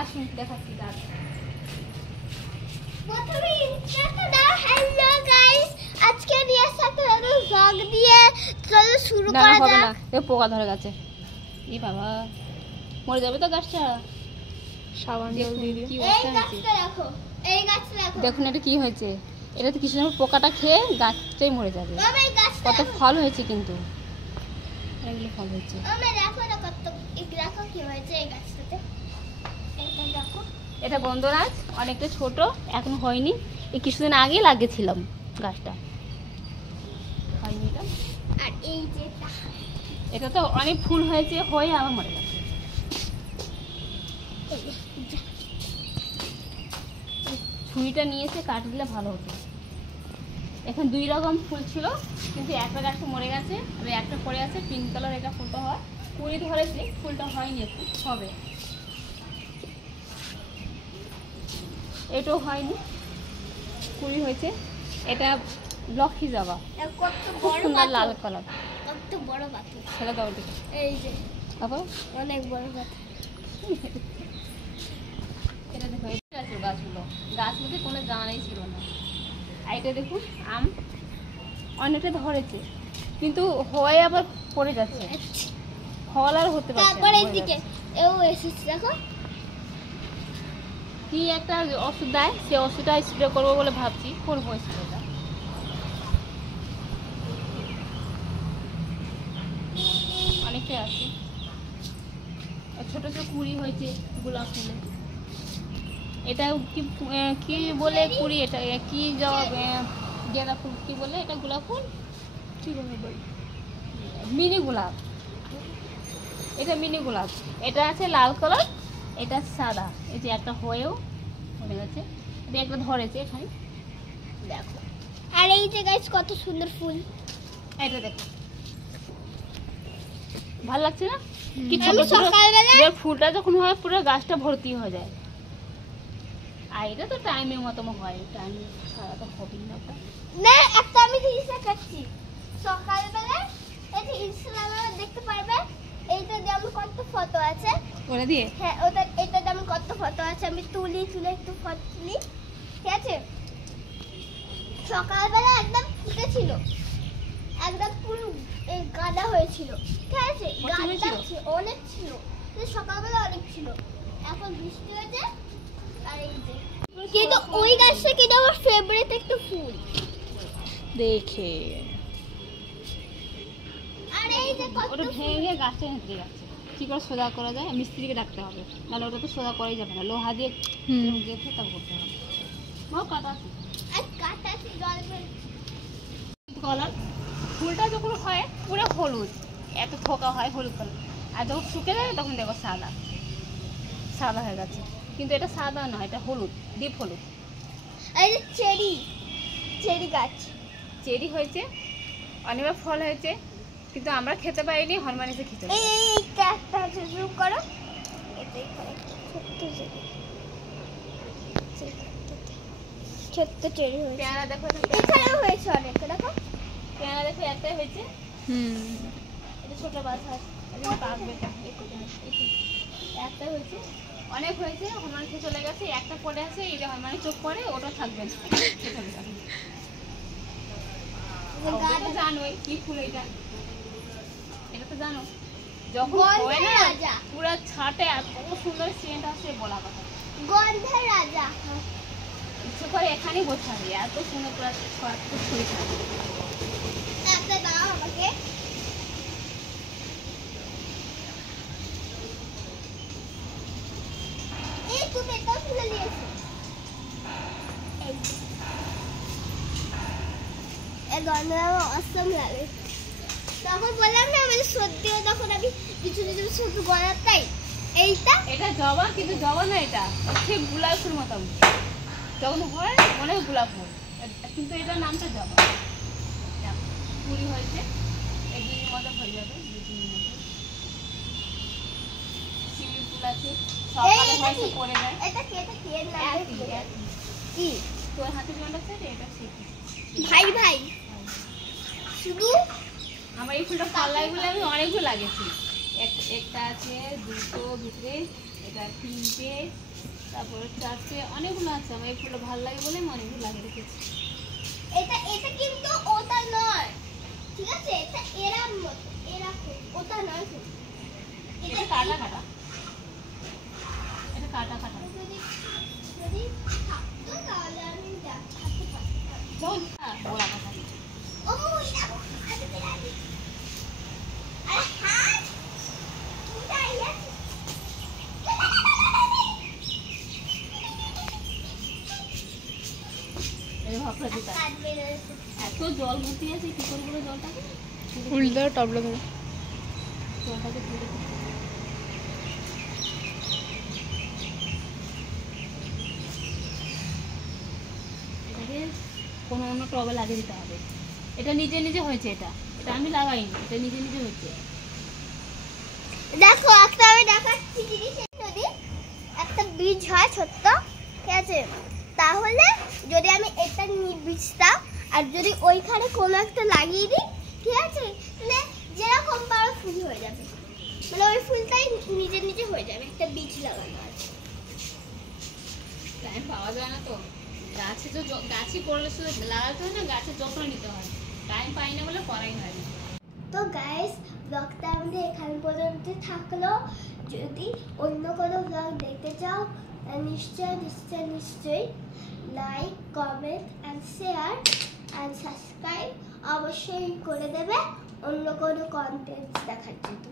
আসুন দেখাচ্ছি গাছ। প্রথমে ইন্ট্রোটা দাও। হ্যালো গাইস, আজকে নিয়ে সাথে ব্লগ দিয়ে চলো শুরু করা যাক। না এ পোকা ধরে গেছে। এই বাবা মরে যাবে তো গাছটা। সাবান জল দিয়ে দিও। কি এই গাছটা দেখো, এই গাছটা দেখো। দেখুন এটা কি হয়েছে, এটা তো কিছু সময় পোকাটা খেয়ে গাছটাই মরে যাবে। বাবা এই গাছটা কত ফল হয়েছে কিন্তু, অনেকগুলো ফল হয়েছে। আমি দেখো না কত, এই দেখো কি হয়েছে এই গাছটাতে। এটা দেখো, এটা গন্ধরাজ, অনেকটা ছোট, এখন হয়নি। এই কিছুদিন আগেই লাগিয়েছিলাম গাছটা, হয়নি এটা। আর এই যে এটা তো অনেক ফুল হয়েছে, হয়ে আবার মরে গেছে। ছুরিটা নিয়ে এসে কাট দিলে ভালো হতো। এখন 2 রকম ফুল ছিল, কিন্তু একটা গাছটা মরে গেছে আর একটা পড়ে আছে পিঙ্ক কালার। এটা ফুলটা হয়, কুড়ি ধরেছে, ফুলটা হয়নি, একটু হবে। এটাও হয়নি, কুড়ি হয়েছে। এটা লক্ষ্মী জবা, কত খুব বড় সুন্দর লাল কালার। কত বড় পাতা, ছেলে দাও দিকে। এই যে আবার অনেক বড় পাতা। এটা দেখো, এটা আছে গাছগুলো, গাছগুলোতে কোনো দানাই ছিল না। আর এটা দেখুন আম, অনেকটা ধরেছে কিন্তু হয়ে আবার পড়ে যাচ্ছে, ফল আর হতে পারছে না। তারপর এইদিকে এও এসেছে দেখো। কি একটা ওষুধ দেয়, সে ওষুধটা স্প্রে করবো বলে ভাবছি, করবো স্প্রেটা। অনেকটাই আছে, ছোট ছোট কুড়ি হয়েছে গোলাপ ফুলে। এটা কি কি বলে কুড়ি, এটা কি জবাব, গেঁদা ফুল কি বলে, এটা গোলাপ ফুল কি বলে বল, মিনি গোলাপ। এটা মিনি গোলাপ, এটা আছে লাল কালার, এটা সাদা। এই যে একটা হয়েও মরে গেছে, এটা একটা ধরেছে এখানে দেখো। আর এই যে গাছ কত সুন্দর ফুল। এটা দেখো, ভালো লাগছে না? কি আমি ছোট ছোট সকালবেলা ফুলটা যখন হয় পুরো গাছটা ভর্তি হয়ে যায়। আর এটা তো টাইমের মতো হয়, টাইম ছাড়া তো হবেই না। না, একটা আমি জিনিস দেখাচ্ছি। সকালবেলা এই যে ইনস্টাগ্রামে দেখতে পারবে, এইটা যেমন কত ফটো আছে। ওরা দিয়ে হ্যাঁ, ওটা এটা যেমন কত ফটো আছে, আমি তুলে একটু ফটো তুলি, ঠিক আছে। সকালবেলা একদম ফুটেছিল, একদম পুরো গাঁদা হয়েছিল, ঠিক আছে। গাঁদা অনেক ছিল, সকালবেলা অনেক ছিল। এখন বৃষ্টি হয়েছে আর এই যে, কিন্তু ওই গাছটা কিন্তু আমার ফেভারিট একটা ফুল দেখে। আর এই যে কত ওটা ভেঙে গাছটা হেঁটে যাচ্ছে। কি করে সোজা করা যায়, মিস্ত্রিকে ডাকতে হবে, নাহলে ওটা তো সোজা করাই যাবে না। লোহা দিয়ে গেঁথে তা করতে হবে। কাটা আছে, কাটা আছে, জল কালার। ফুলটা যখন হয় পুরো হলুদ, এত থোকা হয় হলুদ কালার, আর যখন শুকে যাবে তখন দেখো সাদা সাদা হয়ে গেছে। কিন্তু এটা সাদা নয়, এটা হলুদ, ডিপ হলুদ। এই যে চেরি গাছ, চেরি হয়েছে, অনেকবার ফল হয়েছে, কিন্তু আমরা খেতে পারিনি, হনুমান এসে খেতে পারি। এইটা একটা আছে, জুম করো। এটাই করে ছোট্ট চেরি হয়েছে। পেয়ারা দেখো, এখানেও হয়েছে অনেক, দেখো পেয়ারা দেখো একটাই হয়েছে। এটা ছোট বাচ্চা একটা হয়েছে, অনেক হয়েছে, হনুমান খেয়ে চলে গেছে। একটা পড়ে আছে, এটা হনুমানের চোখ পড়ে, ওটা থাকবে না। জানোই কি ফুল এটা, এটা তো জানো। যখন হয় না পুরো ছাটে এত সুন্দর সেন্ট আসে, বলা কথা। গন্ধের রাজা, ইচ্ছে করে এখানেই বসে থাকি, এত সুন্দর পুরো ছড়ি ছাড়ে। একটা দাও আমাকে। এই তুমি এটা তুলে নিয়েছো, এই গন্ধ আমার অসম লাগে। তখন বললাম না আমি সত্যি, তখন আমি কিছু শুধু গলার তাই। এটা জবা, কিন্তু জবা না, এটা ঠিক গোলাপ ফুল মতো যখন হয় মনে হয় গোলাপ ফুল, কিন্তু এটার নামটা জবা। কুড়ি হয়েছে, একদিনের মতো হয়ে যাবে, 2-3 দিনের মতো। শিউলি ফুল আছে, সকালে হয়তো পড়ে যায়। এটা কি কি তোর হাতে জল আছে, এটা ভাই ভাই শুধু আমার এই ফুলটা ভালো লাগে বলে আমি অনেকগুলো লাগিয়েছি। একটা আছে, দুটো ভিতরে এটা 3টে, তারপরে 4টে, অনেকগুলো আছে। আমার এই ফুলটা ভালো লাগে বলে আমি অনেকগুলো লাগিয়ে রেখেছি। এটা এটা কিন্তু ওটা নয়, ঠিক আছে? এটা এরাম মতো, এরকম, ওটা নয় কিন্তু। এটা কাটা কাটা, এটা কাটা কাটা। যদি যদি থাকতো তাহলে আমি দেখাতে পারতাম। গোলা কাটা। ও দেখো, হাতে পেলাম। আরে হাত উঠাই আছে। এই ভাবটা দিতা, কাট বেরোচ্ছে। এত জল ভর্তি আছে, কি করে বলে জলটাকে উল্টো টবলা ধরে জলটাকে তুলে দিতে। এটাকে কোনো অন্য টবে লাগিয়ে দিতে হবে। এটা নিজে নিজে হয়েছে, এটা এটা আমি লাগাইনি, এটা নিজে নিজে হয়েছে। দেখো একটা আমি দেখাচ্ছি জিনিস, যদি একটা বীজ হয় ছোট্ট, ঠিক আছে? তাহলে যদি আমি এটা বীজটা আর যদি ওইখানে কোনো একটা লাগিয়ে দিই, ঠিক আছে, মানে যেরকম পারো ফুল হয়ে যাবে, মানে ওই ফুলটাই নিজে নিজে হয়ে যাবে। একটা বীজ লাগানো আছে। টাইম পাওয়া যায় না তো, গাছে তো গাছই করলে শুধু লাগাতে হয় না, গাছের যত্ন নিতে হয়। টাইম পাই না বলে করাই হয় না। তো গাইস, ব্লগটা আমাদের এখান পর্যন্ত থাকলো। যদি অন্য কোনো ব্লগ দেখতে চাও, নিশ্চয়ই like, comment and share and subscribe অবশ্যই করে দেবে অন্য কোনো কন্টেন্ট দেখার জন্য।